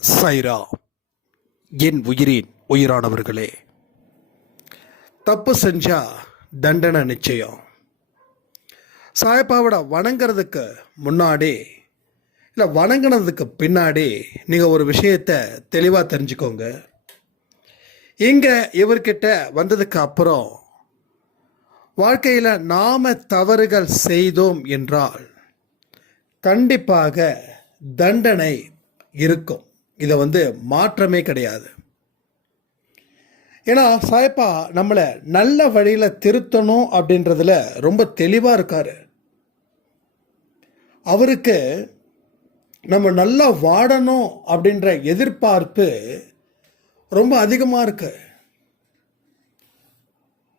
சைரா, என் உயிரின் உயிரானவர்களே, தப்பு செஞ்சா தண்டனை நிச்சயம். சாயப்பாவோட வணங்குறதுக்கு முன்னாடி இல்லை வணங்கினதுக்கு பின்னாடி நீங்கள் ஒரு விஷயத்தை தெளிவாக தெரிஞ்சுக்கோங்க. இங்கே இவர்கிட்ட வந்ததுக்கு அப்புறம் வாழ்க்கையில் நாம் தவறுகள் செய்தோம் என்றால் கண்டிப்பாக தண்டனை இருக்கும். இதை மாற்றமே கிடையாது. ஏன்னா சாயப்பா நம்மளை நல்ல வழியில் திருத்தணும் அப்படின்றதுல ரொம்ப தெளிவாக இருக்காரு. அவருக்கு நம்ம நல்லா வாடணும் அப்படின்ற எதிர்பார்ப்பு ரொம்ப அதிகமாக இருக்கு.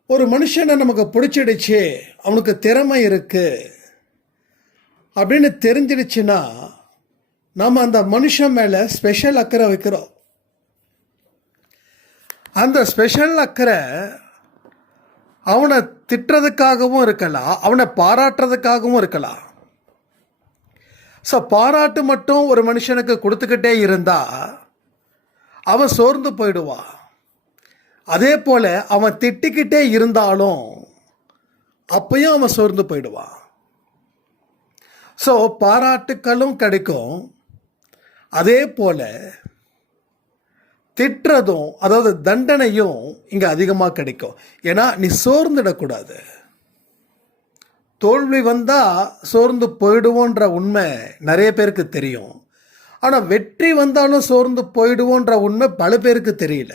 ஒரு மனுஷனை நமக்கு பிடிச்சிடுச்சு, அவனுக்கு திறமை இருக்கு அப்படின்னு தெரிஞ்சிடுச்சுன்னா நம்ம அந்த மனுஷன் மேலே ஸ்பெஷல் அக்கறை வைக்கிறோம். அந்த ஸ்பெஷல் அக்கறை அவனை திட்டுறதுக்காகவும் இருக்கலாம், அவனை பாராட்டுறதுக்காகவும் இருக்கலாம். ஸோ பாராட்டு மட்டும் ஒரு மனுஷனுக்கு கொடுத்துக்கிட்டே இருந்தால் அவன் சோர்ந்து போயிடுவான். அதே போல் அவன் திட்டிக்கிட்டே இருந்தாலும் அப்பயும் அவன் சோர்ந்து போயிடுவான். ஸோ பாராட்டுக்களும் கிடைக்கும், அதே போல் திட்டுறதும் அதாவது தண்டனையும் இங்கே அதிகமாக கிடைக்கும். ஏன்னா நீ சோர்ந்துடக்கூடாது. தோல்வி வந்தால் சோர்ந்து போயிடுவோன்ற உண்மை நிறைய பேருக்கு தெரியும். ஆனால் வெற்றி வந்தாலும் சோர்ந்து போயிடுவோன்ற உண்மை பல பேருக்கு தெரியல.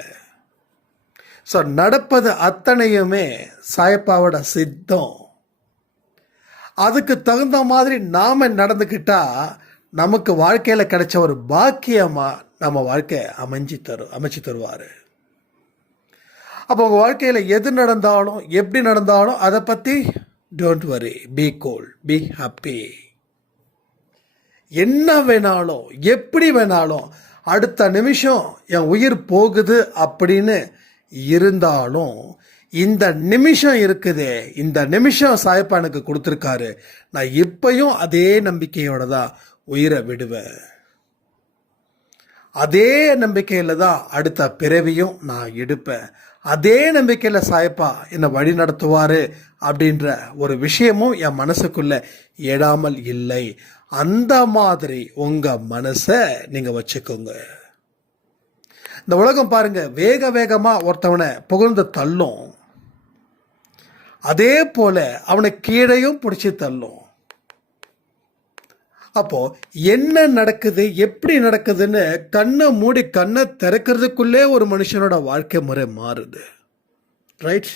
ஸோ நடப்பது அத்தனையுமே சாயப்பாவோட சித்தம். அதுக்கு தகுந்த மாதிரி நாம் நடந்துக்கிட்டால் நமக்கு வாழ்க்கையில் கிடைச்ச ஒரு பாக்கியமாக நம்ம வாழ்க்கை அமைச்சு தருவார். அப்போ உங்கள் வாழ்க்கையில் எது நடந்தாலும் எப்படி நடந்தாலும் அதை பற்றி don't worry, be cool, be happy. என்ன வேணாலும் எப்படி வேணாலும் அடுத்த நிமிஷம் என் உயிர் போகுது அப்படின்னு இருந்தாலும் இந்த நிமிஷம் இருக்குதே, இந்த நிமிஷம் சாயப்பா எனக்கு கொடுத்துருக்காரு, நான் இப்பயும் அதே நம்பிக்கையோட தான் உயிரை விடுவேன். அதே நம்பிக்கையில் தான் அடுத்த பிறவியும் நான் எடுப்பேன். அதே நம்பிக்கையில் சாயப்பா என்னை வழி நடத்துவார் அப்படின்ற ஒரு விஷயமும் என் மனசுக்குள்ளே எழாமல் இல்லை. அந்த மாதிரி உங்கள் மனசை நீங்கள் வச்சுக்கோங்க. இந்த உலகம் பாருங்க, வேக வேகமாக ஒருத்தவனை புகழ்ந்து தள்ளும், அதே போல அவனை கீழையும் பிடிச்சி தள்ளும். அப்போ என்ன நடக்குது, எப்படி நடக்குதுன்னு கண்ணை மூடி கண்ணை திறக்கிறதுக்குள்ளே ஒரு மனுஷனோட வாழ்க்கை முறை மாறுது. ரைட்?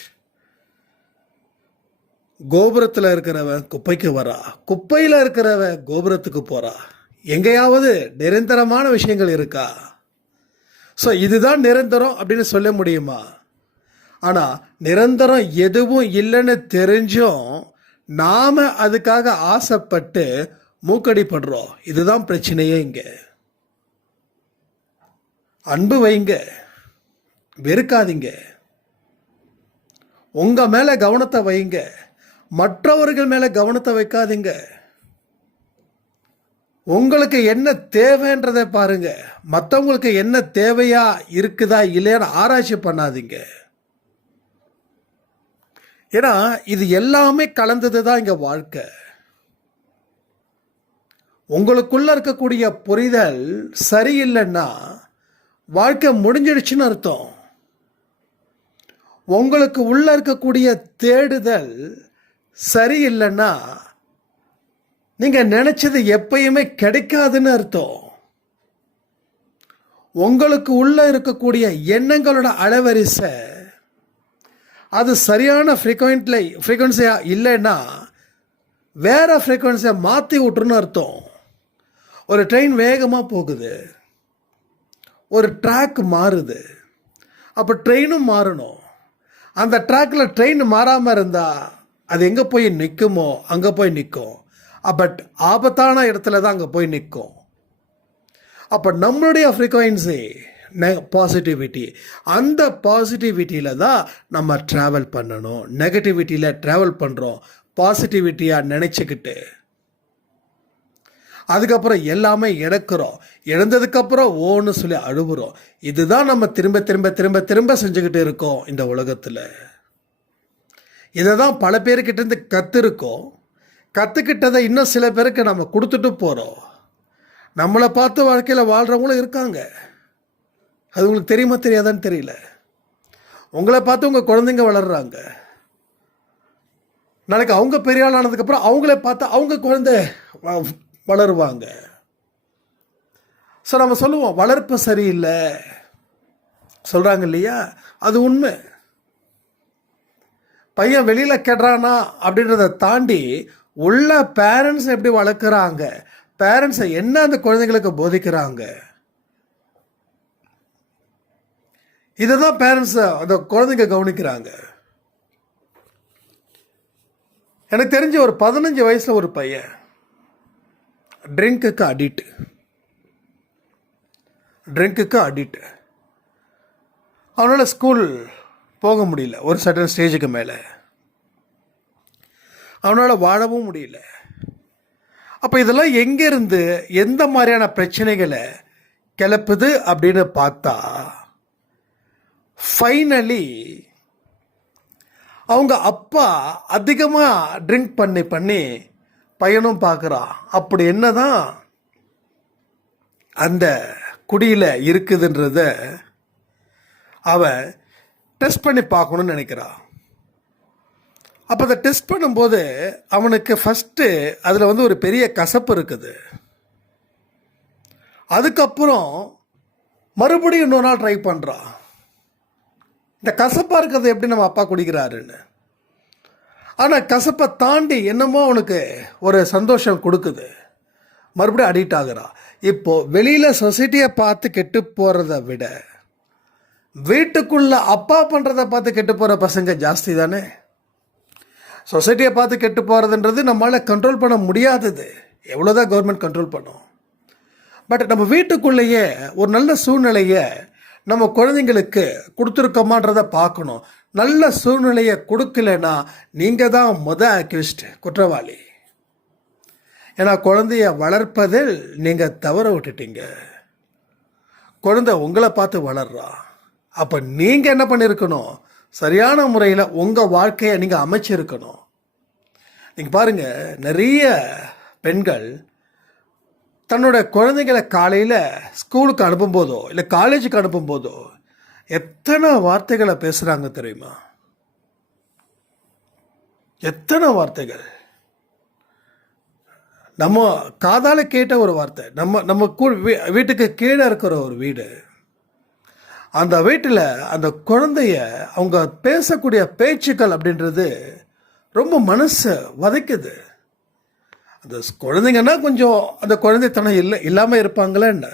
கோபுரத்தில் இருக்கிறவன் குப்பைக்கு வரா, குப்பையில் இருக்கிறவன் கோபுரத்துக்கு போறா. எங்கேயாவது நிரந்தரமான விஷயங்கள் இருக்கா? ஸோ இதுதான் நிரந்தரம் அப்படின்னு சொல்ல முடியுமா? ஆனால் நிரந்தரம் எதுவும் இல்லைன்னு தெரிஞ்சும் நாம் அதுக்காக ஆசைப்பட்டு மூக்கடிப்படுறோம். இதுதான் பிரச்சனையே. இங்கே அன்பு வைங்க, வெறுக்காதீங்க. உங்கள் மேலே கவனத்தை வைங்க, மற்றவர்கள் மேலே கவனத்தை வைக்காதீங்க. உங்களுக்கு என்ன தேவைன்றதை பாருங்க, மற்றவங்களுக்கு என்ன தேவையா இருக்குதா இல்லையான்னு ஆராய்ச்சி பண்ணாதீங்க. ஏன்னா இது எல்லாமே கலந்தது தான் இங்கே வாழ்க்கை. உங்களுக்குள்ள இருக்கக்கூடிய புரிதல் சரியில்லைன்னா வாழ்க்கை முடிஞ்சிடுச்சுன்னு அர்த்தம். உங்களுக்கு உள்ள இருக்கக்கூடிய தேடுதல் சரியில்லைன்னா நீங்கள் நினைச்சது எப்பயுமே கிடைக்காதுன்னு அர்த்தம். உங்களுக்கு உள்ள இருக்கக்கூடிய எண்ணங்களோட அளவரிசை அது சரியான ஃப்ரீக்வன்சியா இல்லைன்னா வேற ஃப்ரீக்வன்சியை மாற்றி விட்டுருன்னு அர்த்தம். ஒரு ட்ரெயின் வேகமாக போகுது, ஒரு ட்ராக் மாறுது, அப்போ ட்ரெயினும் மாறணும். அந்த ட்ராக்கில் ட்ரெயின் மாறாமல் இருந்தால் அது எங்கே போய் நிற்குமோ அங்கே போய் நிற்கும். பட் ஆபத்தான இடத்துல தான் அங்கே போய் நிற்கும். அப்போ நம்மளுடைய ஃப்ரீக்வன்சி பாசிட்டிவிட்டி, அந்த பாசிட்டிவிட்டியில் தான் நம்ம ட்ராவல் பண்ணணும். நெகட்டிவிட்டியில் ட்ராவல் பண்ணுறோம் பாசிட்டிவிட்டியாக நினச்சிக்கிட்டு. அதுக்கப்புறம் எல்லாமே இழக்கிறோம். இழந்ததுக்கப்புறம் ஓன்னு சொல்லி அழுகுறோம். இதுதான் நம்ம திரும்ப திரும்ப திரும்ப திரும்ப செஞ்சுக்கிட்டு இருக்கோம் இந்த உலகத்தில். இதை தான் பல பேர்கிட்டேருந்து கற்றுருக்கோம். கற்றுக்கிட்டதை இன்னும் சில பேருக்கு நம்ம கொடுத்துட்டு போகிறோம். நம்மளை பார்த்து வாழ்க்கையில் வாழ்கிறவங்களும் இருக்காங்க. அது உங்களுக்கு தெரியுமா தெரியாதான்னு தெரியல. உங்களை பார்த்து உங்கள் குழந்தைங்க வளர்கிறாங்க. நாளைக்கு அவங்க பெரிய ஆள் ஆனதுக்கப்புறம் அவங்கள பார்த்து அவங்க குழந்தை வளருவாங்க. ஸோ நம்ம சொல்லுவோம் வளர்ப்பு சரியில்லை சொல்கிறாங்க இல்லையா, அது உண்மை. பையன் வெளியில் கெடுறானா அப்படின்றத தாண்டி உள்ள பேரண்ட்ஸ் எப்படி வளர்க்குறாங்க, பேரண்ட்ஸை என்ன அந்த குழந்தைங்களுக்கு போதிக்கிறாங்க, இதை தான் பேரண்ட்ஸை அந்த குழந்தைங்க கவனிக்கிறாங்க. எனக்கு தெரிஞ்ச ஒரு 15 வயசில் ஒரு பையன் ட்ரிங்க்குக்கு அடிக்ட். அவனால் ஸ்கூல் போக முடியல. ஒரு சர்டன் ஸ்டேஜுக்கு மேலே அவனால் வாழவும் முடியல. அப்போ இதெல்லாம் எங்கேருந்து எந்த மாதிரியான பிரச்சனைகளை கிளப்புது அப்படின்னு பார்த்தா, ஃபைனலி அவங்க அப்பா அதிகமாக ட்ரிங்க் பண்ணி பையனும் பார்க்குறான். அப்படி என்ன தான் அந்த குடியில் இருக்குதுன்றத அவன் டெஸ்ட் பண்ணி பார்க்கணுன்னு நினைக்கிறான். அப்போ அதை டெஸ்ட் பண்ணும்போது அவனுக்கு ஃபஸ்ட்டு அதில் ஒரு பெரிய கசப்பு இருக்குது. அதுக்கப்புறம் மறுபடியும் இன்னொரு நாள் ட்ரை பண்ணுறான். இந்த கசப்பாக இருக்கிறது எப்படி நம்ம அப்பா குடிக்கிறாருன்னு. ஆனால் கசப்பை தாண்டி என்னமோ அவனுக்கு ஒரு சந்தோஷம் கொடுக்குது. மறுபடியும் அடிக்ட் ஆகுறான். இப்போது வெளியில் சொசைட்டியை பார்த்து கெட்டு போகிறத விட வீட்டுக்குள்ளே அப்பா பண்ணுறதை பார்த்து கெட்டு போகிற பசங்க ஜாஸ்தி தானே. சொசைட்டியை பார்த்து கெட்டு போகிறதுன்றது நம்மளால் கண்ட்ரோல் பண்ண முடியாதது. எவ்வளோதான் கவர்மெண்ட் கண்ட்ரோல் பண்ணும். பட் நம்ம வீட்டுக்குள்ளேயே ஒரு நல்ல சூழ்நிலையை நம்ம குழந்தைங்களுக்கு கொடுத்துருக்கோமான்றதை பார்க்கணும். நல்ல சூழ்நிலையை கொடுக்கலன்னா நீங்கள் தான் அக்யூஸ்ட், குற்றவாளி. ஏன்னா குழந்தைய வளர்ப்பதில் நீங்கள் தவற விட்டுட்டீங்க. குழந்தை உங்களை பார்த்து வளர்றா. அப்போ நீங்கள் என்ன பண்ணியிருக்கணும், சரியான முறையில் உங்கள் வாழ்க்கையை நீங்கள் அமைச்சிருக்கணும். நீங்கள் பாருங்கள், நிறைய பெண்கள் தன்னோட குழந்தைங்களை காலையில் ஸ்கூலுக்கு அனுப்பும்போதோ இல்லை காலேஜுக்கு அனுப்பும்போதோ எத்தனை வார்த்தைகளை பேசுகிறாங்க தெரியுமா? எத்தனை வார்த்தைகள். நம்ம காதால் கேட்ட ஒரு வார்த்தை. நம்ம வீட்டுக்கு கீழே இருக்கிற ஒரு வீடு, அந்த வீட்டில் அந்த குழந்தைய அவங்க பேசக்கூடிய பேச்சுக்கள் அப்படின்றது ரொம்ப மனசை வதைக்குது. அந்த குழந்தைங்கன்னா கொஞ்சம் அந்த குழந்தைத்தனம் இல்லாமல் இருப்பாங்களே என்ன.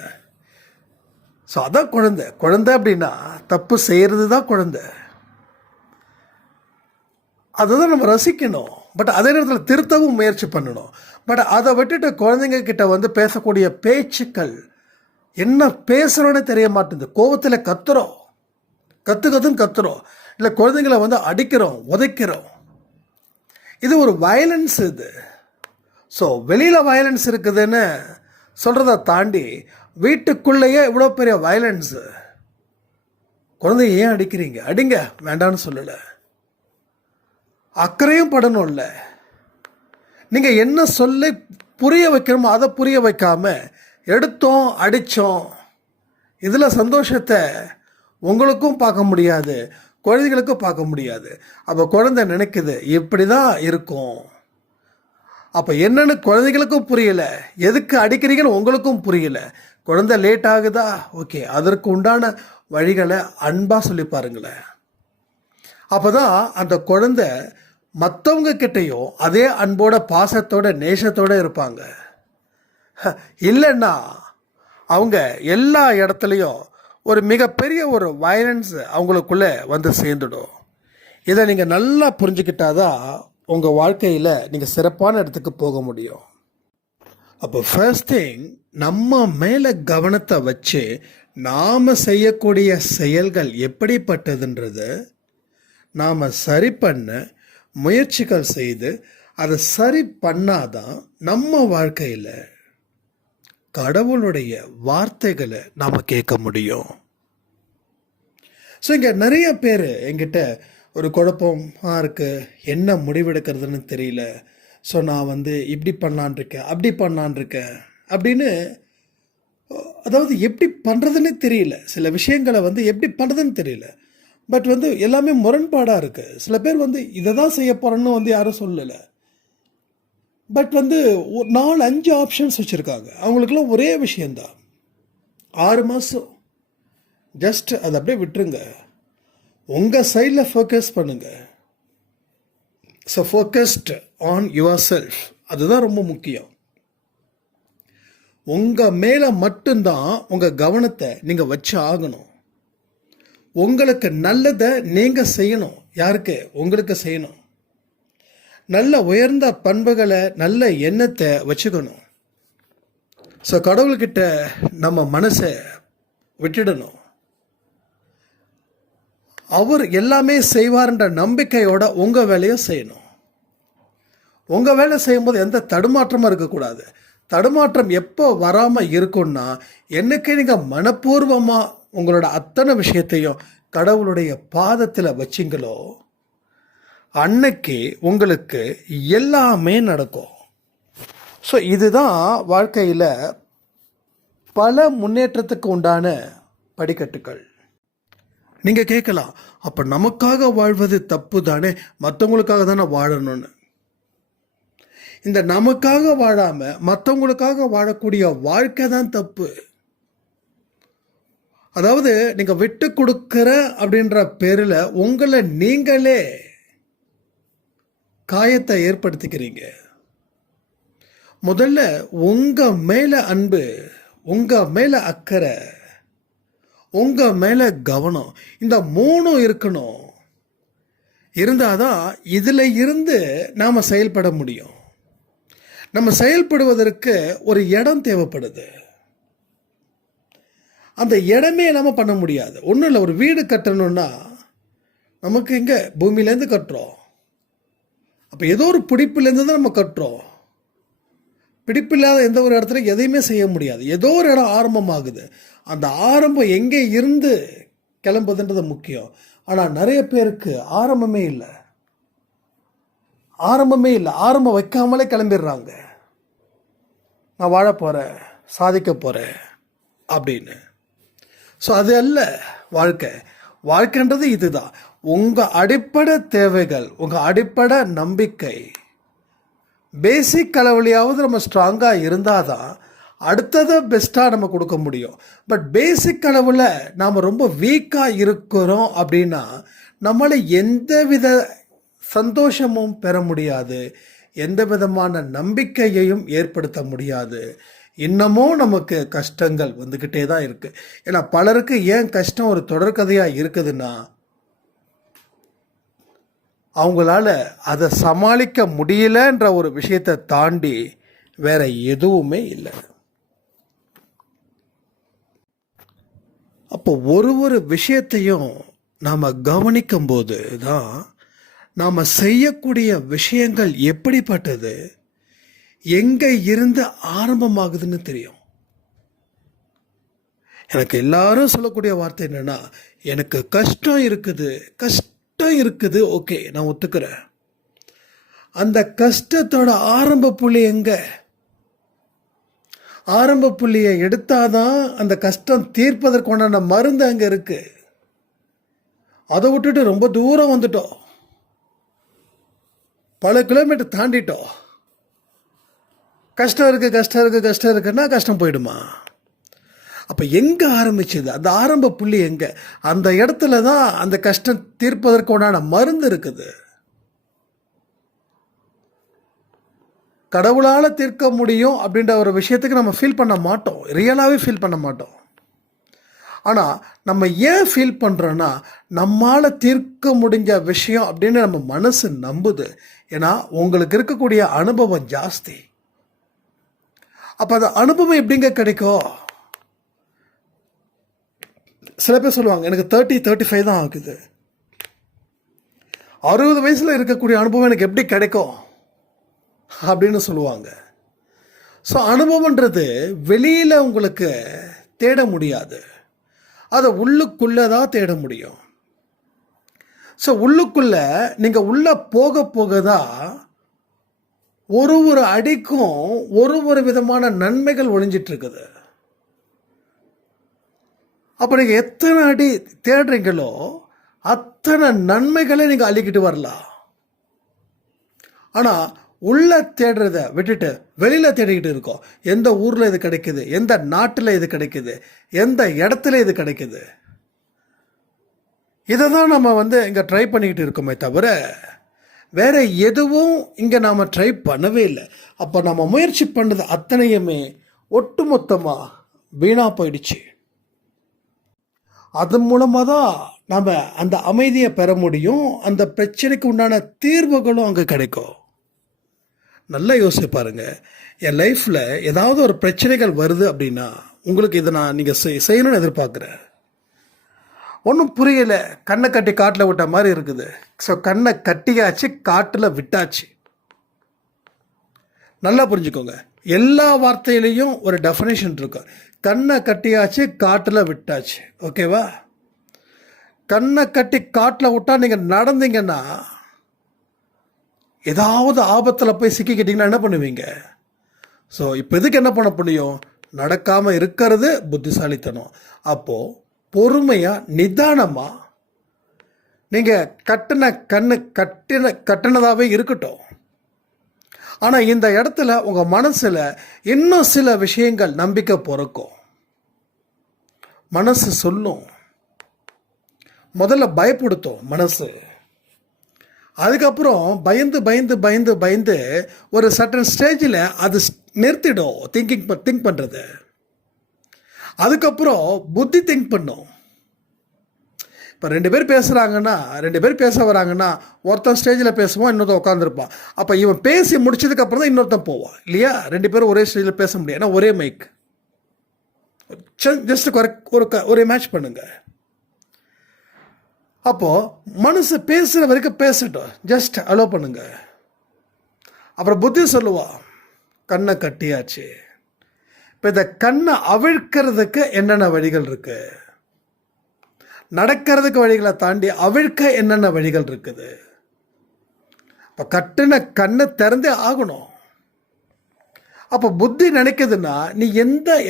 ஸோ அதான் குழந்தை அப்படின்னா தப்பு செய்கிறது தான் குழந்தை. அதுதான் நம்ம ரசிக்கணும். பட் அதே நேரத்தில் திருத்தவும் முயற்சி பண்ணணும். பட் அதை விட்டுட்டு குழந்தைங்க கிட்ட பேசக்கூடிய பேச்சுக்கள் என்ன பேசுகிறோன்னு தெரிய மாட்டேங்குது. கோபத்தில் கத்துறோம், கத்துறோம். இல்லை குழந்தைங்களை அடிக்கிறோம், உதைக்கிறோம். இது ஒரு வயலன்ஸ். இது ஸோ வெளியில் வயலன்ஸ் இருக்குதுன்னு சொல்கிறத தாண்டி வீட்டுக்குள்ளேயே இவ்வளோ பெரிய வயலன்ஸு. குழந்தைய ஏன் அடிக்கிறீங்க? அடிங்க, வேண்டான்னு சொல்லலை. அக்கறையும் படணும்ல. நீங்கள் என்ன சொல்லி புரிய வைக்கணுமோ அதை புரிய வைக்காமல் எடுத்தோம் அடித்தோம். இதில் சந்தோஷத்தை உங்களுக்கும் பார்க்க முடியாது, குழந்தைகளுக்கும் பார்க்க முடியாது. அப்போ குழந்தை நினைக்குது இப்படி தான் இருக்கும். அப்போ என்னென்னு குழந்தைகளுக்கும் புரியலை, எதுக்கு அடிக்கிறீங்கன்னு உங்களுக்கும் புரியலை. குழந்தை லேட் ஆகுதா, ஓகே, அதற்கு உண்டான வழிகளை அன்பாக சொல்லி பாருங்களேன். அப்போ தான் அந்த குழந்தை மற்றவங்க கிட்டேயும் அதே அன்போட பாசத்தோட நேசத்தோடு இருப்பாங்க. இல்லைன்னா அவங்க எல்லா இடத்துலையும் ஒரு மிகப்பெரிய ஒரு வயலன்ஸ் அவங்களுக்குள்ளே சேர்ந்துடும். இதை நீங்கள் நல்லா புரிஞ்சுக்கிட்டாதான் உங்கள் வாழ்க்கையில் நீங்கள் சிறப்பான இடத்துக்கு போக முடியும். அப்போ ஃபர்ஸ்ட் திங், நம்ம மேலே கவனத்தை வச்சு நாம் செய்யக்கூடிய செயல்கள் எப்படிப்பட்டதுன்றது நாம் சரி பண்ண முயற்சிகள் செய்து அதை சரி பண்ணாதான் நம்ம வாழ்க்கையில் கடவுளுடைய வார்த்தைகளை நாம் கேட்க முடியும். ஸோ இங்கே நிறைய பேர் என்கிட்ட ஒரு குழப்பமாக இருக்குது, என்ன முடிவெடுக்கிறதுன்னு தெரியல, ஸோ நான் இப்படி பண்ணலான் இருக்கேன், அப்படி பண்ணலான் இருக்கேன் அப்படின்னு, அதாவது எப்படி பண்ணுறதுன்னு தெரியல, சில விஷயங்களை எப்படி பண்ணுறதுன்னு தெரியல. பட் எல்லாமே முரண்பாடாக இருக்குது. சில பேர் இதை தான் செய்ய போகிறேன்னு யாரும் சொல்லலை. பட் 4-5 ஆப்ஷன்ஸ் வச்சுருக்காங்க. அவங்களுக்குலாம் ஒரே விஷயந்தான், 6 மாதம் ஜஸ்ட் அதை அப்படியே விட்டுருங்க, உங்கள் சைடில் ஃபோக்கஸ் பண்ணுங்கள். So focused on your self, அதுதான் ரொம்ப முக்கியம். உங்கள் மேலே மட்டும்தான் உங்கள் கவனத்தை நீங்கள் வச்சு ஆகணும். உங்களுக்கு நல்லதை நீங்கள் செய்யணும். யாருக்கு? உங்களுக்கு செய்யணும். நல்ல உயர்ந்த பண்புகளை, நல்ல எண்ணத்தை வச்சுக்கணும். ஸோ கடவுள்கிட்ட நம்ம மனசை விட்டுடணும். அவர் எல்லாமே செய்வார்ன்ற நம்பிக்கையோட உங்கள் வேலையை செய்யணும். உங்கள் வேலை செய்யும்போது எந்த தடுமாற்றமும் இருக்கக்கூடாது. தடுமாற்றம் எப்போ வராமல் இருக்குன்னா, என்னைக்கு நீங்கள் மனப்பூர்வமாக உங்களோட அத்தனை விஷயத்தையும் கடவுளுடைய பாதத்தில் வச்சிங்களோ, அன்னைக்கு உங்களுக்கு எல்லாமே நடக்கும். ஸோ இதுதான் வாழ்க்கையில் பல முன்னேற்றத்துக்கு உண்டான படிக்கட்டுகள். நீங்கள் கேட்கலாம், அப்போ நமக்காக வாழ்வது தப்பு தானே, மற்றவங்களுக்காக தானே வாழணும்னு. இந்த நமக்காக வாழாமல் மற்றவங்களுக்காக வாழக்கூடிய வாழ்க்கை தான் தப்பு. அதாவது நீங்கள் விட்டு கொடுக்குற அப்படின்ற பேரில் உங்களை நீங்களே காயத்தை ஏற்படுத்திக்கிறீங்க. முதல்ல உங்கள் மேலே அன்பு, உங்கள் மேலே அக்கறை, உங்கள் மேலே கவனம், இந்த 3 இருக்கணும். இருந்தால் தான் இதில் இருந்து நாம் செயல்பட முடியும். நம்ம செயல்படுவதற்கு ஒரு இடம் தேவைப்படுது. அந்த இடமே இல்லாமல் பண்ண முடியாது. ஒன்றும் இல்லை, ஒரு வீடு கட்டணும்னா நமக்கு இங்கே பூமியிலேருந்து கட்டுறோம். அப்போ ஏதோ ஒரு பிடிப்புலேருந்து தான் நம்ம கட்டுறோம். பிடிப்பில்லாத எந்த ஒரு இடத்துல எதையுமே செய்ய முடியாது. ஏதோ ஒரு இடம் ஆரம்பமாகுது. அந்த ஆரம்பம் எங்கே இருந்து கிளம்புதுன்றது முக்கியம். ஆனால் நிறைய பேருக்கு ஆரம்பமே இல்லை. ஆரம்பம் வைக்காமலே கிளம்பிடுறாங்க. நான் வாழ போகிறேன், சாதிக்க போகிறேன் அப்படின்னு. ஸோ அது அல்ல வாழ்க்கை. வாழ்க்கைன்றது இதுதான். உங்கள் அடிப்படை தேவைகள், உங்கள் அடிப்படை நம்பிக்கை, பேசிக் அளவுலையாவது நம்ம ஸ்ட்ராங்காக இருந்தால் தான் அடுத்ததை பெஸ்ட்டாக நம்ம கொடுக்க முடியும். பட் பேசிக் அளவில் நாம் ரொம்ப வீக்காக இருக்கிறோம் அப்படின்னா நம்மளை எந்த வித சந்தோஷமும் பெற முடியாது, எந்த விதமான நம்பிக்கையையும் ஏற்படுத்த முடியாது. இன்னமும் நமக்கு கஷ்டங்கள் வந்துக்கிட்டே தான் இருக்குது. ஏன்னா பலருக்கு ஏன் கஷ்டம் ஒரு தொடர்கதையாக இருக்குதுன்னா, அவங்களால அதை சமாளிக்க முடியலன்ற ஒரு விஷயத்தை தாண்டி வேற எதுவுமே இல்லை. அப்போ ஒரு விஷயத்தையும் நாம் கவனிக்கும் போது தான் நாம் செய்யக்கூடிய விஷயங்கள் எப்படிப்பட்டது, எங்கே இருந்து ஆரம்பமாகுதுன்னு தெரியும். எனக்கு எல்லாரும் சொல்லக்கூடிய வார்த்தை என்னென்னா, எனக்கு கஷ்டம் இருக்குது, ஓகே நான் ஒத்துக்கிறேன். அந்த கஷ்டத்தோட ஆரம்ப புள்ளி எங்கே? ஆரம்ப புள்ளியை எடுத்தாதான் அந்த கஷ்டம் தீர்ப்பதற்கான மருந்து அங்கே இருக்கு. அதை விட்டுட்டு ரொம்ப தூரம் வந்துட்டோம், பல கிலோமீட்டர் தாண்டிட்டோம். கஷ்டம் இருக்குன்னா கஷ்டம் போயிடுமா? அப்போ எங்கே ஆரம்பிச்சது? அந்த ஆரம்ப புள்ளி எங்கே? அந்த இடத்துல தான் அந்த கஷ்டம் தீர்ப்பதற்கான மருந்து இருக்குது. கடவுளால் தீர்க்க முடியும் அப்படின்ற ஒரு விஷயத்துக்கு நம்ம ஃபீல் பண்ண மாட்டோம், ரியலாகவே ஃபீல் பண்ண மாட்டோம். ஆனால் நம்ம ஏன் ஃபீல் பண்ணுறோன்னா, நம்மால் தீர்க்க முடிஞ்ச விஷயம் அப்படின்னு நம்ம மனசு நம்புது. ஏன்னா உங்களுக்கு இருக்கக்கூடிய அனுபவம் ஜாஸ்தி. அப்போ அந்த அனுபவம் எப்படிங்க கிடைக்கும்? சில பேர் சொல்லுவாங்க, எனக்கு 30-35 தான் ஆகுது, 60 வயசில் இருக்கக்கூடிய அனுபவம் எனக்கு எப்படி கிடைக்கும் அப்படின்னு சொல்லுவாங்க. ஸோ அனுபவன்றது வெளியில் உங்களுக்கு தேட முடியாது, அதை உள்ளுக்குள்ளே தான் தேட முடியும். ஸோ உள்ளுக்குள்ளே நீங்கள் உள்ளே போக போக தான் ஒரு அடிக்கும் ஒரு விதமான நன்மைகள் ஒளிஞ்சிட்ருக்குது. அப்போ நீங்கள் எத்தனை அடி தேடுறீங்களோ அத்தனை நன்மைகளை நீங்கள் அள்ளிக்கிட்டு வரலாம். ஆனால் உள்ளே தேடுறத விட்டுட்டு வெளியில் தேடிக்கிட்டு இருக்கோம். எந்த ஊரில் இது கிடைக்குது, எந்த நாட்டில் இது கிடைக்குது, எந்த இடத்துல இது கிடைக்குது, இதை தான் நம்ம இங்கே ட்ரை பண்ணிக்கிட்டு இருக்கோமே தவிர வேறு எதுவும் இங்கே நாம் ட்ரை பண்ணவே இல்லை. அப்போ நம்ம முயற்சி பண்ணது அத்தனையுமே ஒட்டுமொத்தமாக வீணாக போயிடுச்சு. அது மூலமாக தான் நம்ம அந்த அமைதியை பெற முடியும், அந்த பிரச்சனைக்கு உண்டான தீர்வுகளும் அங்கே கிடைக்கும். நல்லா யோசிச்சு பாருங்கள். என் லைஃப்பில் ஏதாவது ஒரு பிரச்சனைகள் வருது அப்படின்னா உங்களுக்கு இதை நீங்கள் செய்யணும்னு எதிர்பார்க்குறேன். ஒன்றும் புரியலை, கண்ணை கட்டி காட்டில் விட்ட மாதிரி இருக்குது. ஸோ கண்ணை கட்டியாச்சு, காட்டில் விட்டாச்சு. நல்லா புரிஞ்சுக்கோங்க, எல்லா வார்த்தையிலையும் ஒரு டெஃபினேஷன் இருக்கும். கண்ணை கட்டியாச்சு, காட்டில் விட்டாச்சு. ஓகேவா? கண்ணை கட்டி காட்டில் விட்டால் நீங்கள் நடந்தீங்கன்னா ஏதாவது ஆபத்தில் போய் சிக்கிக்கிட்டிங்கன்னா என்ன பண்ணுவீங்க? ஸோ இப்போ இதுக்கு என்ன பண்ண முடியும்? நடக்காமல் இருக்கிறது புத்திசாலித்தனம். அப்போது பொறுமையாக நிதானமாக நீங்கள் கட்டினதாகவே இருக்கட்டும். ஆனால் இந்த இடத்துல உங்கள் மனசில் இன்னும் சில விஷயங்கள் நம்பிக்கை பிறக்கும். மனசு சொல்லும், முதல்ல பயப்படுத்தும் மனசு. அதுக்கப்புறம் பயந்து பயந்து பயந்து பயந்து ஒரு சர்டன் ஸ்டேஜில் அது நிறுத்திடும் திங்க் பண்ணுறது. அதுக்கப்புறம் புத்தி திங்க் பண்ணும். இப்போ 2 பேர் பேசுகிறாங்கன்னா, 2 பேர் பேச வராங்கன்னா ஒருத்தன் ஸ்டேஜில் பேசுவான், இன்னொருத்தன் உட்காந்துருப்பான். அப்போ இவன் பேசி முடிச்சதுக்கப்புறம் தான் இன்னொருத்தன் போவான் இல்லையா? 2 பேரும் ஒரே ஸ்டேஜில் பேச முடியாது, ஏன்னா ஒரே மைக். ஜஸ்ட் ஒரு மேட்ச் பண்ணுங்க. அப்போது மனசு பேசுகிற வரைக்கும் பேசட்டும், ஜஸ்ட் அலோவ் பண்ணுங்க. அப்புறம் புத்தி சொல்லுவா, கண்ணை கட்டியாச்சு. இப்போ இந்த கண்ணை அவிழ்க்கிறதுக்கு என்னென்ன வழிகள் இருக்கு, நடக்கிறதுக்கு வழிகளை தாண்டி அவிழ்க்க என்னென்ன வழிகள் இருக்குது. இப்போ கட்டின கண்ணை திறந்தே ஆகணும். அப்போ புத்தி நினைக்குதுன்னா நீ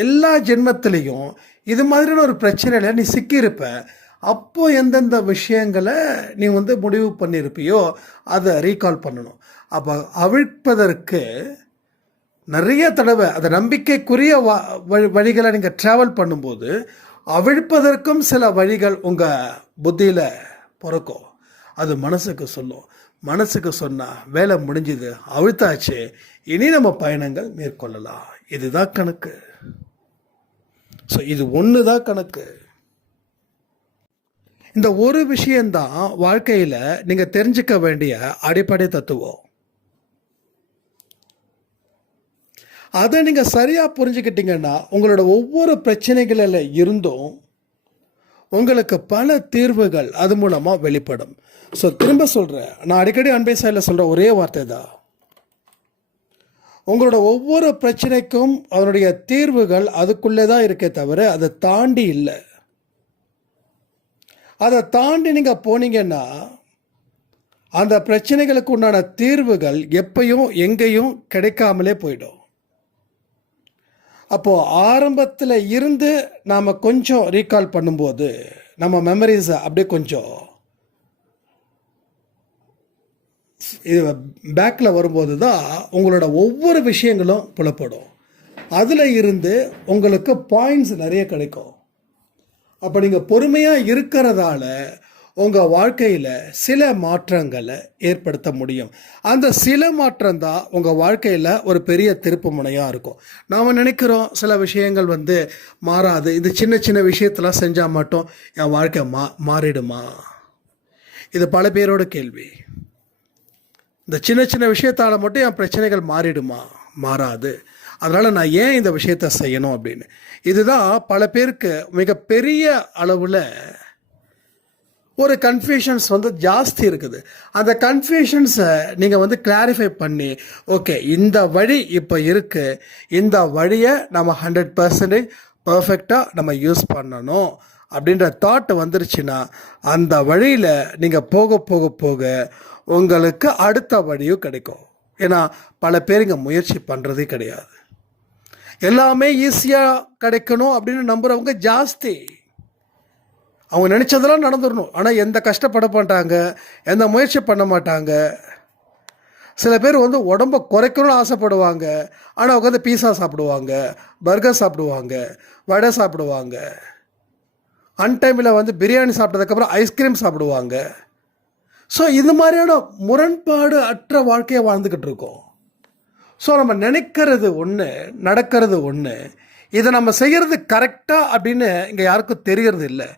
எல்லா ஜென்மத்திலையும் இது மாதிரியான ஒரு பிரச்சனையில நீ சிக்கியிருப்ப. அப்போ எந்தெந்த விஷயங்களை நீ முடிவு பண்ணியிருப்பியோ அதை ரீகால் பண்ணணும். அப்போ அவிழ்ப்பதற்கு நிறைய தடவை அந்த நம்பிக்கைக்குரிய வழிகளை நீங்கள் ட்ராவல் பண்ணும்போது அவிழ்ப்பதற்கும் சில வழிகள் உங்கள் புத்தியில் பிறக்கும். அது மனசுக்கு சொல்லும். மனசுக்கு சொன்னால் வேலை முடிஞ்சுது, அவிழ்த்தாச்சு, இனி நம்ம பயணங்கள் மேற்கொள்ளலாம். இதுதான் கணக்கு. ஸோ இது ஒன்று தான் கணக்கு. இந்த ஒரு விஷயந்தான் வாழ்க்கையில் நீங்கள் தெரிஞ்சுக்க வேண்டிய அடிப்படை தத்துவம். அதை நீங்கள் சரியாக புரிஞ்சுக்கிட்டீங்கன்னா உங்களோட ஒவ்வொரு பிரச்சனைகளில் இருந்தும் உங்களுக்கு பல தீர்வுகள் அது மூலமாக வெளிப்படும். ஸோ திரும்ப சொல்கிறேன், நான் அடிக்கடி அன்பை சாயில் சொல்கிற ஒரே வார்த்தை தான், உங்களோட ஒவ்வொரு பிரச்சனைக்கும் அதனுடைய தீர்வுகள் அதுக்குள்ளே தான் இருக்கே தவிர அதை தாண்டி இல்லை. அதை தாண்டி நீங்கள் போனீங்கன்னா அந்த பிரச்சனைகளுக்கு உண்டான தீர்வுகள் எப்பயும் எங்கேயும் கிடைக்காமலே போயிடும். அப்போது ஆரம்பத்தில் இருந்து நாம் கொஞ்சம் ரீகால் பண்ணும்போது நம்ம மெமரிஸை அப்படியே கொஞ்சம் இது பேக்கில் வரும்போது தான் உங்களோட ஒவ்வொரு விஷயங்களும் புலப்படும். அதில் இருந்து உங்களுக்கு பாயிண்ட்ஸ் நிறைய கிடைக்கும். அப்போ நீங்கள் பொறுமையாக இருக்கிறதால உங்கள் வாழ்க்கையில் சில மாற்றங்களை ஏற்படுத்த முடியும். அந்த சில மாற்றம் தான் உங்கள் வாழ்க்கையில் ஒரு பெரிய திருப்பு முனையாக இருக்கும். நாம் நினைக்கிறோம் சில விஷயங்கள் மாறாது, இது சின்ன சின்ன விஷயத்தெல்லாம் செஞ்சால் மட்டும் என் வாழ்க்கை மாறிடுமா? இது பல பேரோட கேள்வி. இந்த சின்ன சின்ன விஷயத்தால் மட்டும் என் பிரச்சனைகள் மாறிடுமா? மாறாது. அதனால் நான் ஏன் இந்த விஷயத்தை செய்யணும் அப்படின்னு. இதுதான் பல பேருக்கு மிகப்பெரிய அளவில் ஒரு கன்ஃபியூஷன்ஸ் வந்து ஜாஸ்தி இருக்குது. அந்த கன்ஃபியூஷன்ஸை நீங்கள் வந்து கிளாரிஃபை பண்ணி, ஓகே இந்த வழி இப்போ இருக்குது, இந்த வழியை நம்ம 100% பர்ஃபெக்டாக நம்ம யூஸ் பண்ணணும் அப்படின்ற தாட் வந்துருச்சுன்னா, அந்த வழியில் நீங்கள் போக போக போக உங்களுக்கு அடுத்த வழியும் கிடைக்கும். ஏன்னா பல பேர் இங்கே முயற்சி பண்ணுறதே கிடையாது. எல்லாமே ஈஸியாக கிடைக்கணும் அப்படின்னு நம்புகிறவங்க ஜாஸ்தி. அவங்க நினச்சதெல்லாம் நடந்துடணும், ஆனால் எந்த கஷ்டப்பட மாட்டாங்க, எந்த முயற்சி பண்ண மாட்டாங்க. சில பேர் வந்து உடம்பை குறைக்கணும்னு ஆசைப்படுவாங்க, ஆனால் உட்காந்து பீஸா சாப்பிடுவாங்க, பர்கர் சாப்பிடுவாங்க, வடை சாப்பிடுவாங்க, அன்டைமில் வந்து பிரியாணி சாப்பிட்டதுக்கப்புறம் ஐஸ்கிரீம் சாப்பிடுவாங்க. ஸோ இது மாதிரியான முரண்பாடு அற்ற வாழ்க்கையை வாழ்ந்துக்கிட்டு இருக்கோம். ஸோ நம்ம நினைக்கிறது ஒன்று, நடக்கிறது ஒன்று. இதை நம்ம செய்கிறது கரெக்டாக அப்படின்னு இங்கே யாருக்கும் தெரியறது இல்லை.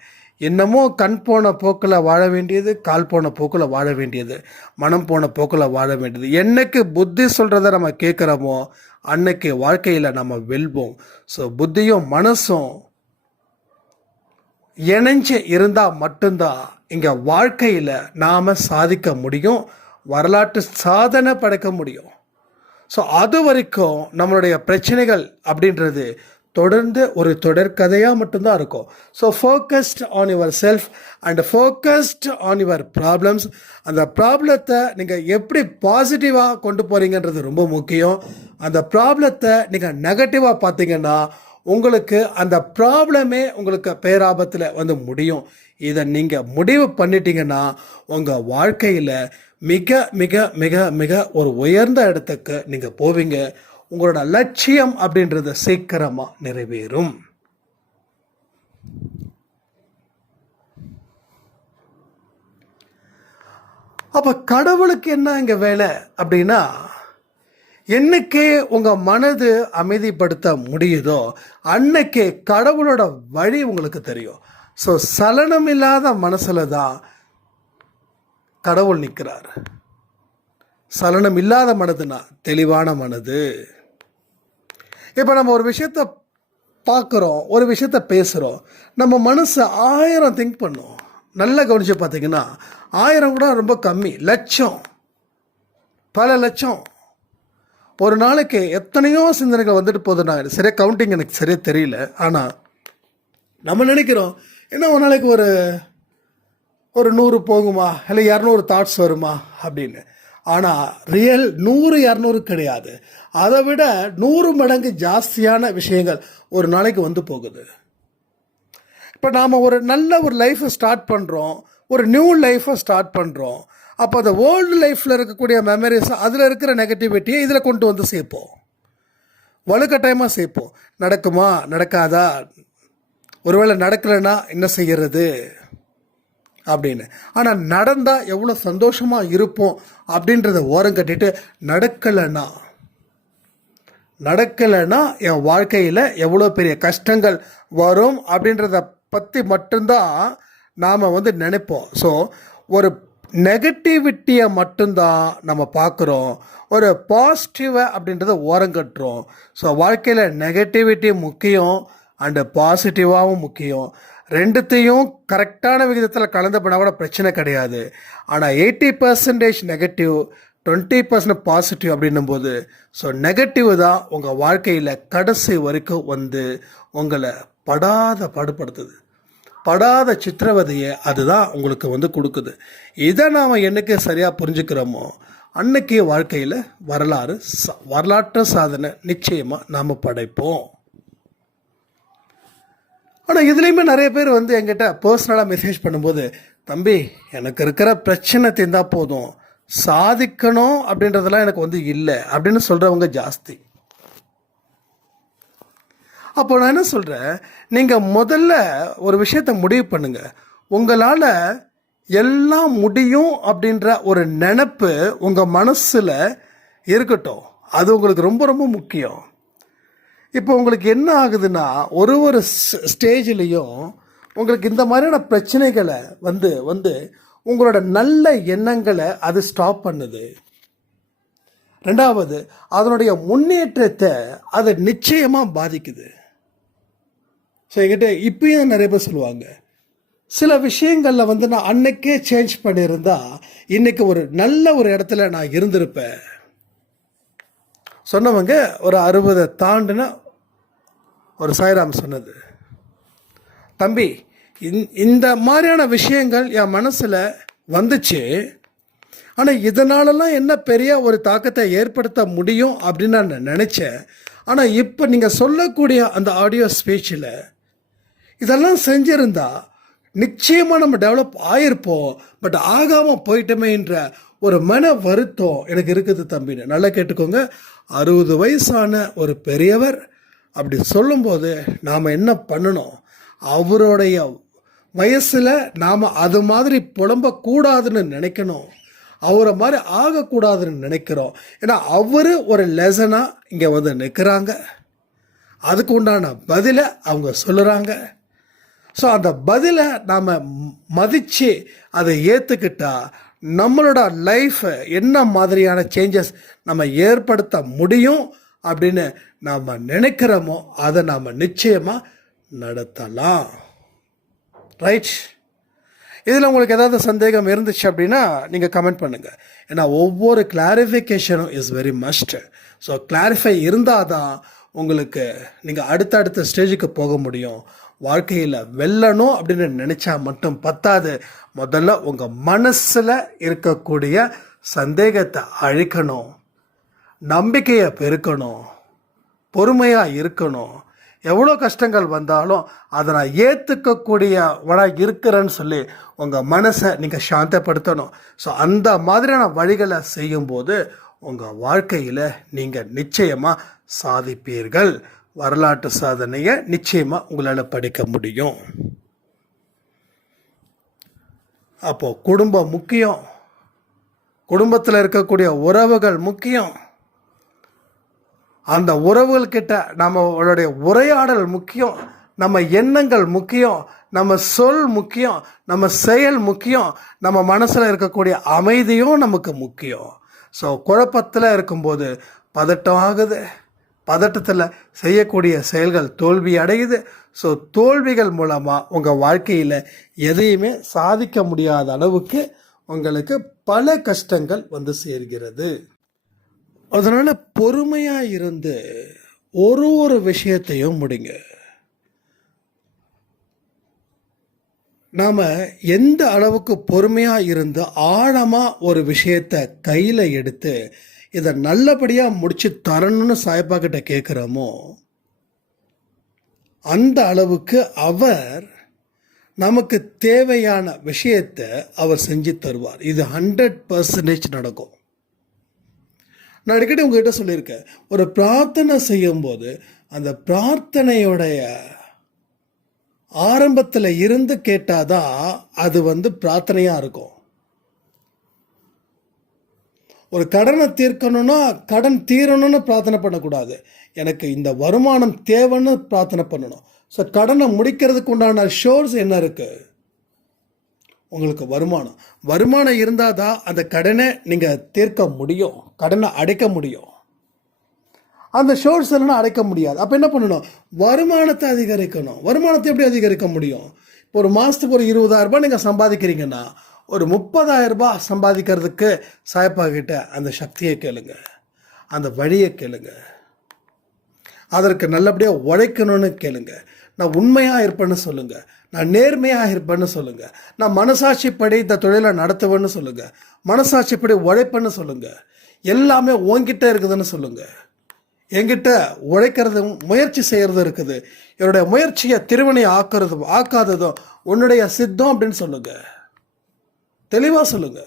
இன்னமும் கண் போன போக்கில் வாழ வேண்டியது, கால் போன போக்கில் வாழ வேண்டியது, மனம் போன போக்கில் வாழ வேண்டியது. என்னைக்கு புத்தி சொல்கிறத நம்ம கேட்குறோமோ அன்னைக்கு வாழ்க்கையில் நம்ம வெல்வோம். ஸோ புத்தியும் மனசும் இணைஞ்சு இருந்தால் மட்டும்தான் இங்கே வாழ்க்கையில் நாம் சாதிக்க முடியும், வரலாற்று சாதனை படைக்க முடியும். ஸோ அது வரைக்கும் நம்மளுடைய பிரச்சனைகள் அப்படின்றது தொடர்ந்து ஒரு தொடர்கதையாக மட்டும்தான் இருக்கும். So focused on your self and focused on your problems. அந்த ப்ராப்ளத்தை நீங்கள் எப்படி பாசிட்டிவாக கொண்டு போகிறீங்கன்றது ரொம்ப முக்கியம். அந்த ப்ராப்ளத்தை நீங்கள் நெகட்டிவாக பார்த்தீங்கன்னா உங்களுக்கு அந்த ப்ராப்ளமே உங்களுக்கு பேராபத்தில் வந்து முடியும். இதை நீங்கள் முடிவு பண்ணிட்டீங்கன்னா உங்கள் வாழ்க்கையில் மிக மிக மிக மிக ஒரு உயர்ந்த இடத்துக்கு நீங்கள் போவீங்க. உங்களோட லட்சியம் அப்படின்றது சீக்கிரமாக நிறைவேறும். அப்போ கடவுளுக்கு என்ன இங்கே வேலை அப்படின்னா, என்னைக்கே உங்கள் மனது அமைதிப்படுத்த முடியுதோ அன்னைக்கே கடவுளோட வழி உங்களுக்கு தெரியும். ஸோ சலனம் இல்லாத மனசில் தான் கடவுள் நிற்கிறார். சலனம் இல்லாத மனதுனா தெளிவான மனது. இப்போ நம்ம ஒரு விஷயத்தை பார்க்குறோம், ஒரு விஷயத்தை பேசுகிறோம், நம்ம மனசு 1000 திங்க் பண்ணும். நல்லா கவனித்து பார்த்தீங்கன்னா 1000 கூட ரொம்ப கம்மி, லட்சம், பல லட்சம். ஒரு நாளைக்கு எத்தனையோ சிந்தனைகள் வந்துட்டு போகுதுன்னா சரியாக கவுண்டிங் எனக்கு சரியாக தெரியல. ஆனால் நம்ம நினைக்கிறோம் என்ன ஒரு நாளைக்கு ஒரு 100 போகுமா, இல்லை 200 தாட்ஸ் வருமா அப்படின்னு. ஆனால் ரியல் 100-200 கிடையாது, அதை விட 100 மடங்கு ஜாஸ்தியான விஷயங்கள் ஒரு நாளைக்கு வந்து போகுது. இப்போ நாம் ஒரு நல்ல ஒரு லைஃப்பை ஸ்டார்ட் பண்ணுறோம், ஒரு நியூ லைஃப்பை ஸ்டார்ட் பண்ணுறோம். அப்போ அந்த ஓல்டு லைஃப்பில் இருக்கக்கூடிய மெமரிஸ், அதில் இருக்கிற நெகட்டிவிட்டியை இதில் கொண்டு வந்து சேர்ப்போம், வலுக்கட்டாயமாக சேர்ப்போம். நடக்குமா, நடக்காதா, ஒருவேளை நடக்கலைன்னா என்ன செய்கிறது அப்படின்னு. ஆனால் நடந்தால் எவ்வளோ சந்தோஷமாக இருப்போம் அப்படின்றத ஓரம் கட்டிட்டு நடக்கலைன்னா என் வாழ்க்கையில் எவ்வளோ பெரிய கஷ்டங்கள் வரும் அப்படின்றத பற்றி மட்டும்தான் நாம் வந்து நினைப்போம். ஸோ ஒரு நெகட்டிவிட்டியை மட்டும்தான் நம்ம பார்க்குறோம், ஒரு பாசிட்டிவை அப்படின்றத ஓரங்கட்டுறோம். ஸோ வாழ்க்கையில் நெகட்டிவிட்டி முக்கியம் அண்டு பாசிட்டிவாகவும் முக்கியம். ரெண்டுத்தையும் கரெக்டான விகிதத்தில் கலந்து பண்ணால் கூட பிரச்சனை கிடையாது. ஆனால் 80% நெகட்டிவ், 20% பாசிட்டிவ் அப்படின்னும் போது, ஸோ நெகட்டிவ் தான் உங்கள் வாழ்க்கையில் கடைசி வரைக்கும் வந்து உங்களை பாடுபடுத்துது, படாத சித்திரவதையை அதுதான் உங்களுக்கு வந்து கொடுக்குது. இதை நாம் என்னைக்கு சரியாக புரிஞ்சுக்கிறோமோ அன்னைக்கு வாழ்க்கையில் வரலாற்று சாதனை நிச்சயமாக நாம் படைப்போம். ஆனால் இதுலேயுமே நிறைய பேர் வந்து என்கிட்ட பர்சனலாக மெசேஜ் பண்ணும்போது, தம்பி எனக்கு இருக்கிற பிரச்சனை தீர்ந்தால் போதும், சாதிக்கணும் அப்படின்றதெல்லாம் எனக்கு வந்து இல்லை அப்படின்னு சொல்கிறவங்க ஜாஸ்தி. அப்போ நான் என்ன சொல்கிறேன், நீங்கள் முதல்ல ஒரு விஷயத்தை முடிவு பண்ணுங்கள். உங்களால் எல்லாம் முடியும் அப்படின்ற ஒரு நினப்பு உங்கள் மனசில் இருக்கட்டும், அது உங்களுக்கு ரொம்ப ரொம்ப முக்கியம். இப்போ உங்களுக்கு என்ன ஆகுதுன்னா, ஒரு ஸ்டேஜ்லேயும் உங்களுக்கு இந்த மாதிரியான பிரச்சனைகளை வந்து உங்களோட நல்ல எண்ணங்களை அது ஸ்டாப் பண்ணுது. ரெண்டாவது, அதனுடைய முன்னேற்றத்தை அது நிச்சயமாக பாதிக்குது. ஸோ என்கிட்ட இப்பயும் நிறைய பேர் சொல்லுவாங்க, சில விஷயங்களில் வந்து நான் அன்னைக்கே சேஞ்ச் பண்ணியிருந்தா இன்னைக்கு ஒரு நல்ல ஒரு இடத்துல நான் இருந்திருப்பேன். சொன்னவங்க ஒரு 60 தாண்டின ஒரு சாய்ராம் சொன்னது, தம்பி இந்த மாதிரியான விஷயங்கள் என் மனசில் வந்துச்சு, ஆனால் இதனாலலாம் என்ன பெரிய ஒரு தாக்கத்தை ஏற்படுத்த முடியும் அப்படின்னு நான் நினச்சேன். ஆனால் இப்போ நீங்கள் சொல்லக்கூடிய அந்த ஆடியோ ஸ்பீச்சில் இதெல்லாம் செஞ்சுருந்தா நிச்சயமாக நம்ம டெவலப் ஆகிருப்போம். பட் ஆகாமல் போயிட்டோமேன்ற ஒரு மன வருத்தம் எனக்கு இருக்குது தம்பின்னு. நல்லா கேட்டுக்கோங்க. 60 வயசான ஒரு பெரியவர் அப்படி சொல்லும்போது நாம் என்ன பண்ணணும்? அவருடைய வயசில் நாம் அது மாதிரி புலம்பக்கூடாதுன்னு நினைக்கணும். அவரை மாதிரி ஆகக்கூடாதுன்னு நினைக்கிறோம். ஏன்னா அவர் ஒரு லெசனாக இங்கே வந்து நிற்கிறாங்க. அதுக்கு உண்டான பதிலை அவங்க சொல்லுறாங்க. ஸோ அந்த பதிலை நாம் மதித்து அதை ஏற்றுக்கிட்டா நம்மளோட லைஃப் என்ன மாதிரியான சேஞ்சஸ் நம்ம ஏற்படுத்த முடியும் அப்படின்னு நாம் நினைக்கிறோமோ அதை நாம் நிச்சயமாக நடத்தலாம். ரைட்? இதில் உங்களுக்கு ஏதாவது சந்தேகம் இருந்துச்சு அப்படின்னா நீங்கள் கமெண்ட் பண்ணுங்கள். ஏன்னா ஒவ்வொரு கிளாரிஃபிகேஷனும் is very must. So clarify இருந்தால் தான் உங்களுக்கு நீங்கள் அடுத்த ஸ்டேஜுக்கு போக முடியும். வாழ்க்கையில் வெல்லணும் அப்படின்னு நினச்சா மட்டும் பத்தாது. முதல்ல உங்கள் மனசில் இருக்கக்கூடிய சந்தேகத்தை அழிக்கணும், நம்பிக்கையை பெருக்கணும், பொறுமையாக இருக்கணும். எவ்வளோ கஷ்டங்கள் வந்தாலும் அதை நான் ஏற்றுக்கக்கூடியவனாக இருக்கிறேன்னு சொல்லி உங்கள் மனசை நீங்கள் சாந்தப்படுத்தணும். ஸோ அந்த மாதிரியான வழிகளை செய்யும்போது உங்கள் வாழ்க்கையில் நீங்கள் நிச்சயமாக சாதிப்பீர்கள். வரலாற்று சாதனையை நிச்சயமாக உங்களால் படிக்க முடியும். அப்போது குடும்பம் முக்கியம், குடும்பத்தில் இருக்கக்கூடிய உறவுகள் முக்கியம். அந்த உறவுகள்கிட்ட நம்மளுடைய உரையாடல் முக்கியம், நம்ம எண்ணங்கள் முக்கியம், நம்ம சொல் முக்கியம், நம்ம செயல் முக்கியம், நம்ம மனசில் இருக்கக்கூடிய அமைதியும் நமக்கு முக்கியம். ஸோ குழப்பத்தில் இருக்கும்போது பதட்டம் ஆகுது, பதட்டத்தில் செய்யக்கூடிய செயல்கள் தோல்வி அடையுது. ஸோ தோல்விகள் மூலமாக உங்கள் வாழ்க்கையில் எதையுமே சாதிக்க முடியாத அளவுக்கு உங்களுக்கு பல கஷ்டங்கள் வந்து சேர்கிறது. அதனால் பொறுமையாக இருந்து ஒரு விஷயத்தையும் முடிங்க. நாம் எந்த அளவுக்கு பொறுமையாக இருந்து ஆழமாக ஒரு விஷயத்தை கையில் எடுத்து இதை நல்லபடியாக முடித்து தரணும்னு சாயப்பா கிட்ட கேட்குறோமோ அந்த அளவுக்கு அவர் நமக்கு தேவையான விஷயத்தை அவர் செஞ்சு தருவார். இது 100% நடக்கும். நான் அடிக்கடி உங்ககிட்ட சொல்லியிருக்கேன், ஒரு பிரார்த்தனை செய்யும்போது அந்த பிரார்த்தனையோடைய ஆரம்பத்தில் இருந்து கேட்டாதான் அது வந்து பிரார்த்தனையாக இருக்கும். ஒரு கடனை தீர்க்கணும்னா கடன் தீரணும்னு பிரார்த்தனை பண்ணக்கூடாது. எனக்கு இந்த வருமானம் தேவைன்னு பிரார்த்தனை பண்ணணும். ஸோ கடனை முடிக்கிறதுக்கு உண்டான ஷோர்ஸ் என்ன இருக்குது? உங்களுக்கு வருமானம் இருந்தால் தான் அந்த கடனை நீங்கள் தீர்க்க முடியும், கடனை அடைக்க முடியும். அந்த ஷோர்ஸ் எல்லாம் அடைக்க முடியாது. அப்போ என்ன பண்ணணும்? வருமானத்தை அதிகரிக்கணும். வருமானத்தை எப்படி அதிகரிக்க முடியும்? இப்போ ஒரு மாதத்துக்கு ஒரு 20,000 ரூபாய் நீங்கள் சம்பாதிக்கிறீங்கன்னா ஒரு 30,000 ரூபாய் சம்பாதிக்கிறதுக்கு சாயப்பா கிட்ட அந்த சக்தியை கேளுங்க, அந்த வழியை கேளுங்க, அதற்கு நல்லபடியாக உழைக்கணும்னு கேளுங்க. நான் உண்மையாக இருப்பேன்னு சொல்லுங்கள், நான் நேர்மையாக இருப்பேன்னு சொல்லுங்கள், நான் மனசாட்சிப்படி இந்த தொழிலை நடத்துவேன்னு சொல்லுங்கள், மனசாட்சிப்படி உழைப்பேன்னு சொல்லுங்கள். எல்லாமே உன்கிட்ட இருக்குதுன்னு சொல்லுங்கள். என்கிட்ட உழைக்கிறது முயற்சி செய்கிறது இருக்குது, என்னுடைய முயற்சியை திருவினை ஆக்காததும் உன்னுடைய சித்தம் அப்படின்னு சொல்லுங்க. தெளிவாக சொல்லுங்க.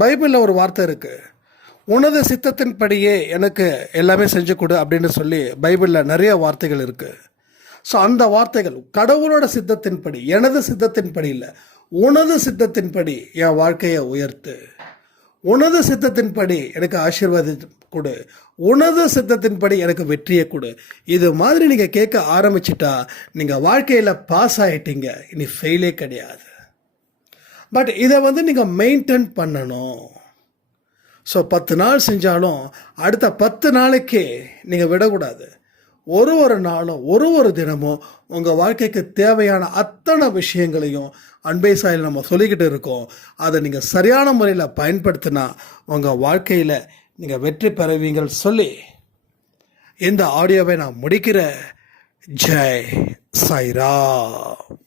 பைபிளில் ஒரு வார்த்தை இருக்கு, உனது சித்தத்தின்படியே எனக்கு எல்லாமே செஞ்சு கொடு அப்படின்னு சொல்லி பைபிளில் நிறைய வார்த்தைகள் இருக்கு. ஸோ அந்த வார்த்தைகள் கடவுளோட சித்தத்தின்படி, எனது சித்தத்தின்படி இல்லை, உனது சித்தத்தின்படி என் வாழ்க்கையை உயர்த்து, உனது சித்தத்தின்படி எனக்கு ஆசீர்வாதம் கொடு, உனது சித்தத்தின்படி எனக்கு வெற்றியை கொடு. இது மாதிரி நீங்கள் கேட்க ஆரம்பிச்சிட்டா நீங்கள் வாழ்க்கையில் பாஸ் ஆகிட்டீங்க, இனி ஃபெயிலே கிடையாது. பட் இதை வந்து நீங்கள் மெயின்டைன் பண்ணணும். ஸோ 10 நாள் செஞ்சாலும் அடுத்த 10 நாளைக்கு நீங்கள் விடக்கூடாது. ஒரு நாளும் ஒரு தினமும் உங்கள் வாழ்க்கைக்கு தேவையான அத்தனை விஷயங்களையும் அன்பே சாயில் நம்ம சொல்லிக்கிட்டு இருக்கோம். அதை நீங்கள் சரியான முறையில் பயன்படுத்தினா உங்கள் வாழ்க்கையில் நீங்கள் வெற்றி பெறுவீங்கள் சொல்லி இந்த ஆடியோவை நான் முடிக்கிறேன். ஜெய் சாய்ராம்.